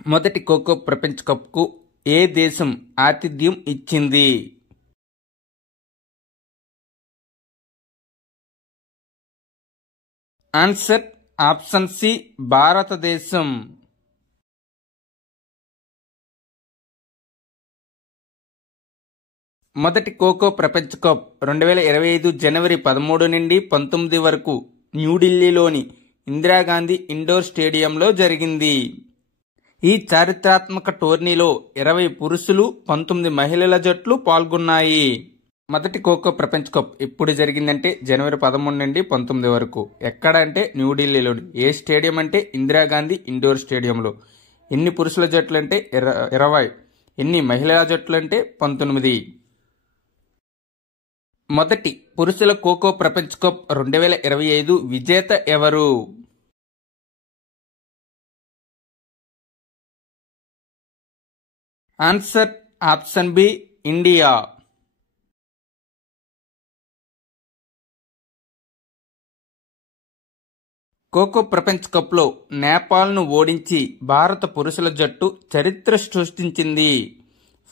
మొదటి ఖోఖో ప్రపంచ కప్కు ఏ దేశం ఆతిథ్యం ఇచ్చింది? ఆన్సర్ ఆప్షన్ సి భారతదేశం. మొదటి ఖోఖో ప్రపంచ కప్ 2025 జనవరి 13 నుండి 19 వరకు న్యూఢిల్లీలోని ఇందిరాగాంధీ ఇండోర్ స్టేడియంలో జరిగింది. ఈ చారిత్రాత్మక టోర్నీలో 20 పురుషులు 19 మహిళల జట్లు పాల్గొన్నాయి. మొదటి ఖోఖో ప్రపంచ కప్ ఎప్పుడు జరిగిందంటే జనవరి 13 నుండి 19 వరకు. ఎక్కడ అంటే న్యూఢిల్లీలోని. ఏ స్టేడియం అంటే ఇందిరాగాంధీ ఇండోర్ స్టేడియంలో. ఎన్ని పురుషుల జట్లు అంటే 20, ఎన్ని మహిళల జట్లు అంటే 19. మొదటి పురుషుల ఖోఖో ప్రపంచ కప్ 2025 విజేత ఎవరు? Answer option B India. Kho kho ప్రపంచ కప్లో నేపాల్ను ఓడించి భారత పురుషుల జట్టు చరిత్ర సృష్టించింది.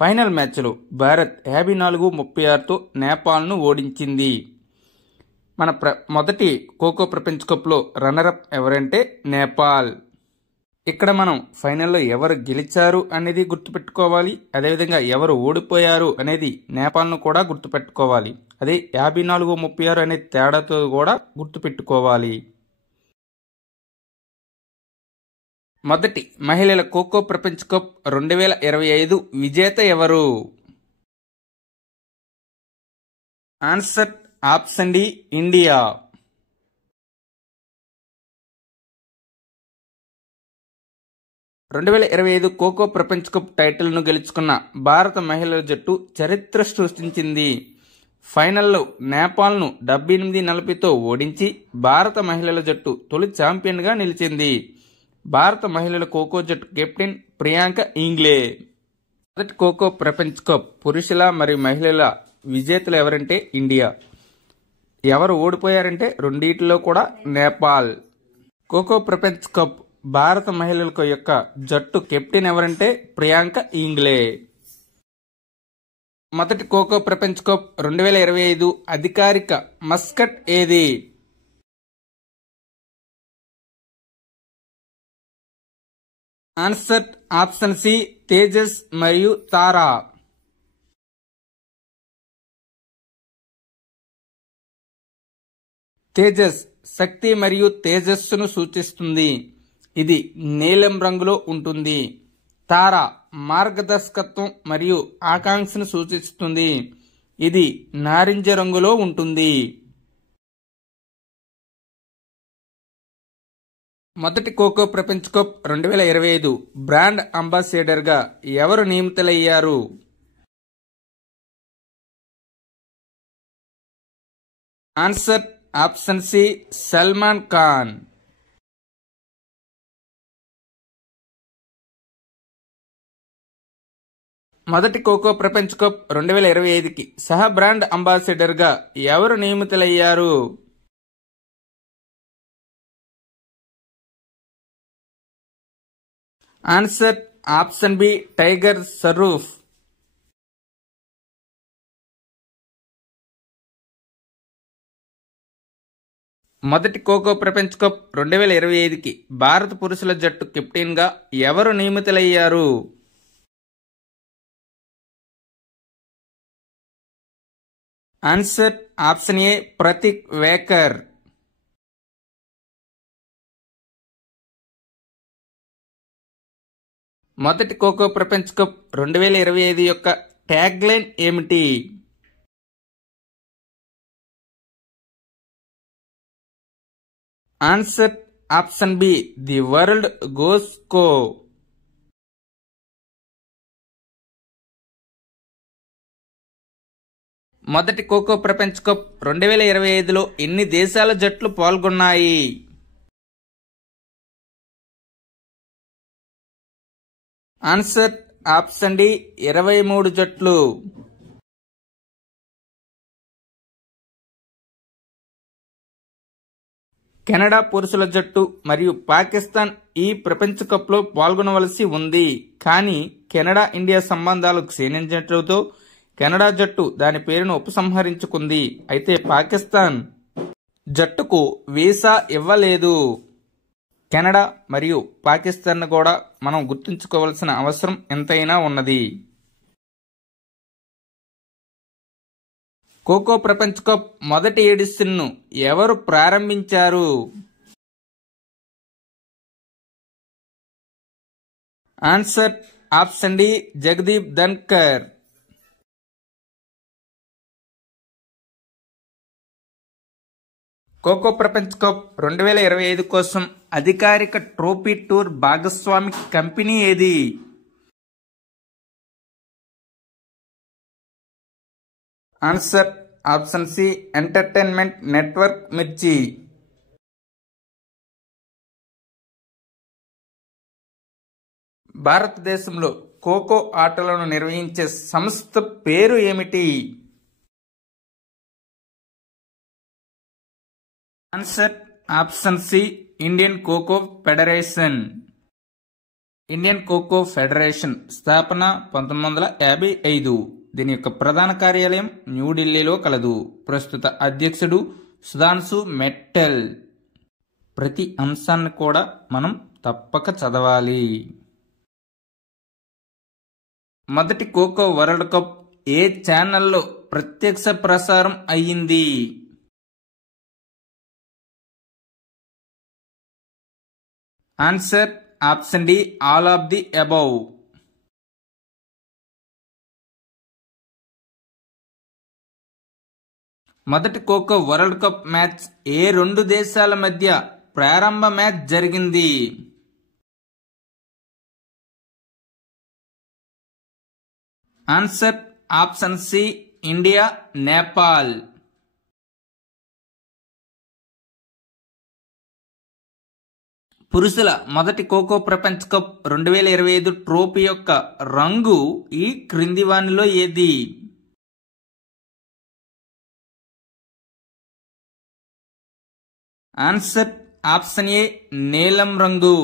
ఫైనల్ మ్యాచ్లో భారత్ 54-36తో నేపాల్ను ఓడించింది. మన మొదటి ఖోఖో ప్రపంచ కప్లో రన్నరప్ ఎవరంటే నేపాల్. ఇక్కడ మనం ఫైనల్లో ఎవరు గెలిచారు అనేది గుర్తుపెట్టుకోవాలి. అదేవిధంగా ఎవరు ఓడిపోయారు అనేది నేపాల్ను కూడా గుర్తుపెట్టుకోవాలి. అదే 54-36 అనే తేడాతో కూడా గుర్తుపెట్టుకోవాలి. మొదటి మహిళల ఖోఖో ప్రపంచ కప్ 2025 విజేత ఎవరు? Answer option D India. 2025 kho kho ప్రపంచ కప్ టైటిల్ను గెలుచుకున్న భారత మహిళల జట్టు చరిత్ర సృష్టించింది. ఫైనల్లో నేపాల్ను 78-40తో ఓడించి భారత మహిళల జట్టు తొలి ఛాంపియన్గా నిలిచింది. భారత మహిళల ఖోఖో జట్టు కెప్టెన్ ప్రియాంక ఇంగ్లే. మొదటి ఖోఖో ప్రపంచ కప్ పురుషుల మరియు మహిళల విజేతలు ఎవరంటే ఇండియా. ఎవరు ఓడిపోయారంటే రెండింటిలో కూడా నేపాల్. ఖోఖో ప్రపంచ కప్ భారత మహిళల యొక్క జట్టు కెప్టెన్ ఎవరంటే ప్రియాంక ఇంగ్లే. మొదటి ఖోఖో ప్రపంచ కప్ 2025 అధికారిక మస్కట్ ఏది? ఆన్సర్ ఆప్షన్ సి తేజస్ మరియు తారా. తేజస్ శక్తి మరియు తేజస్సును సూచిస్తుంది. ఇది నీలం రంగులో ఉంటుంది. తారా మార్గదర్శకత్వం మరియు ఆకాంక్షను సూచిస్తుంది. ఇది నారింజ రంగులో ఉంటుంది. మొదటి ఖోఖో ప్రపంచ కప్ 2025 బ్రాండ్ అంబాసిడర్గా ఎవరు నియమితులయ్యారు? Answer option C Salman Khan. మొదటి ఖోఖో ప్రపంచ కప్ 2025కి సహ బ్రాండ్ అంబాసిడర్గా ఎవరు నియమితులయ్యారు? Answer option B Tiger Shroff. మొదటి ఖోఖో ప్రపంచ కప్ 2025కి భారత పురుషుల జట్టు కెప్టెన్గా ఎవరు నియమితులయ్యారు? Answer option A Prateek Waikar. మొదటి ఖోఖో ప్రపంచ కప్ 2025 యొక్క ట్యాగ్ లైన్ ఏమిటి? Answer option B the world goes kho. మొదటి ఖోఖో ప్రపంచ కప్ 2025లో ఎన్ని దేశాల జట్లు పాల్గొన్నాయి? ఆన్సర్ ఆప్షన్ డి 23 జట్లు. కెనడా పురుషుల జట్టు మరియు పాకిస్తాన్ ఈ ప్రపంచ కప్లో పాల్గొనవలసి ఉంది. కానీ కెనడా ఇండియా సంబంధాలు క్షీణించడంతో కెనడా జట్టు దాని పేరును ఉపసంహరించుకుంది. అయితే పాకిస్తాన్ జట్టుకు వీసా ఇవ్వలేదు. కెనడా మరియు పాకిస్తాన్ కూడా మనం గుర్తుంచుకోవాల్సిన అవసరం ఎంతైనా ఉన్నది. ఖోఖో ప్రపంచ కప్ మొదటి ఎడిషన్ను ఎవరు ప్రారంభించారు? Answer option D Jagdeep Dhankhar. Kho kho ప్రపంచ కప్ 2025 కోసం అధికారిక ట్రోఫీ టూర్ భాగస్వామి కంపెనీ ఏది? Answer option C entertainment network Mirchi. భారతదేశంలో ఖోఖో ఆటలను నిర్వహించే సంస్థ పేరు ఏమిటి? Answer option C Indian kho kho federation. Indian kho kho federation స్థాపన 1955. దీని యొక్క ప్రధాన కార్యాలయం న్యూఢిల్లీలో కలదు. ప్రస్తుత అధ్యక్షుడు సుధాంశు మెట్టల్. ప్రతి అంశాన్ని కూడా మనం తప్పక చదవాలి. మొదటి ఖోఖో వరల్డ్ కప్ ఏ ఛానల్లో ప్రత్యక్ష ప్రసారం అయ్యింది? Answer option D all of the above. మొదటి ఖోఖో వరల్డ్ కప్ మ్యాచ్ ఏ రెండు దేశాల మధ్య ప్రారంభ మ్యాచ్ జరిగింది? Answer option C India Nepal. పురుషుల మొదటి ఖోఖో ప్రపంచ కప్ 2025 ట్రోఫీ యొక్క రంగు ఈ క్రింది వానిలో ఏది? ఆన్సర్ ఆప్షన్ ఏ నీలం రంగు.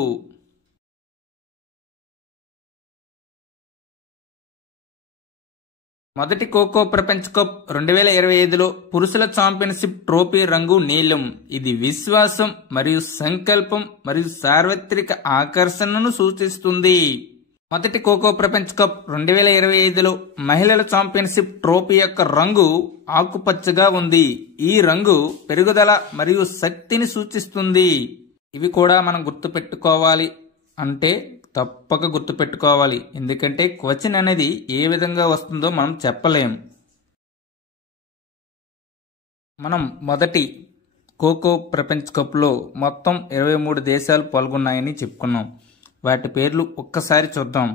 మొదటి ఖోఖో ప్రపంచ కప్ 2025లో పురుషుల ఛాంపియన్షిప్ ట్రోఫీ రంగు నీలం. ఇది విశ్వాసం మరియు సంకల్పం మరియు సార్వత్రిక ఆకర్షణను సూచిస్తుంది. మొదటి ఖోఖో ప్రపంచ కప్ 2025లో మహిళల ఛాంపియన్షిప్ ట్రోఫీ యొక్క రంగు ఆకుపచ్చగా ఉంది. ఈ రంగు పెరుగుదల మరియు శక్తిని సూచిస్తుంది. ఇవి కూడా మనం గుర్తుపెట్టుకోవాలి. అంటే తప్పక గుర్తుపెట్టుకోవాలి. ఎందుకంటే క్వశ్చన్ అనేది ఏ విధంగా వస్తుందో మనం చెప్పలేం. మనం మొదటి ఖోఖో ప్రపంచ కప్లో మొత్తం 23 దేశాలు పాల్గొన్నాయని చెప్పుకున్నాం. వాటి పేర్లు ఒక్కసారి చూద్దాం.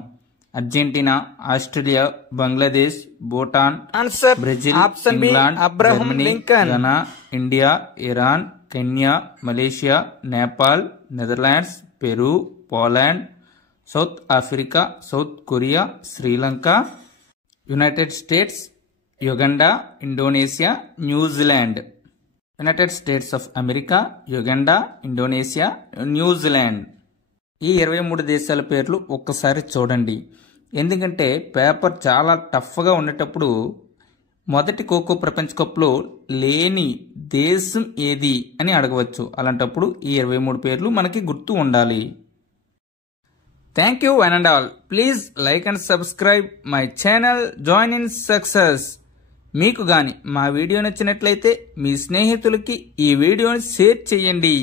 Argentina, Australia, Bangladesh, Bhutan, Brazil, England, Germany, Ghana, India, Iran, Kenya, Malaysia, Nepal, Netherlands, Peru, Poland, South Africa, South Korea, Sri Lanka, United States, Uganda, Indonesia, New Zealand. United States of America, Uganda, Indonesia, New Zealand. ఈ 23 దేశాల పేర్లు ఒక్కసారి చూడండి. ఎందుకంటే పేపర్ చాలా టఫ్గా ఉండేటప్పుడు మొదటి ఖోఖో ప్రపంచ కప్లో లేని దేశం ఏది అని అడగవచ్చు. అలాంటప్పుడు ఈ 23 పేర్లు మనకి గుర్తు ఉండాలి. Thank you one and all. Please like and subscribe my channel join in success. మీకు గాని మా వీడియో నచ్చినట్లయితే మీ స్నేహితులకి ఈ వీడియోని షేర్ చేయండి.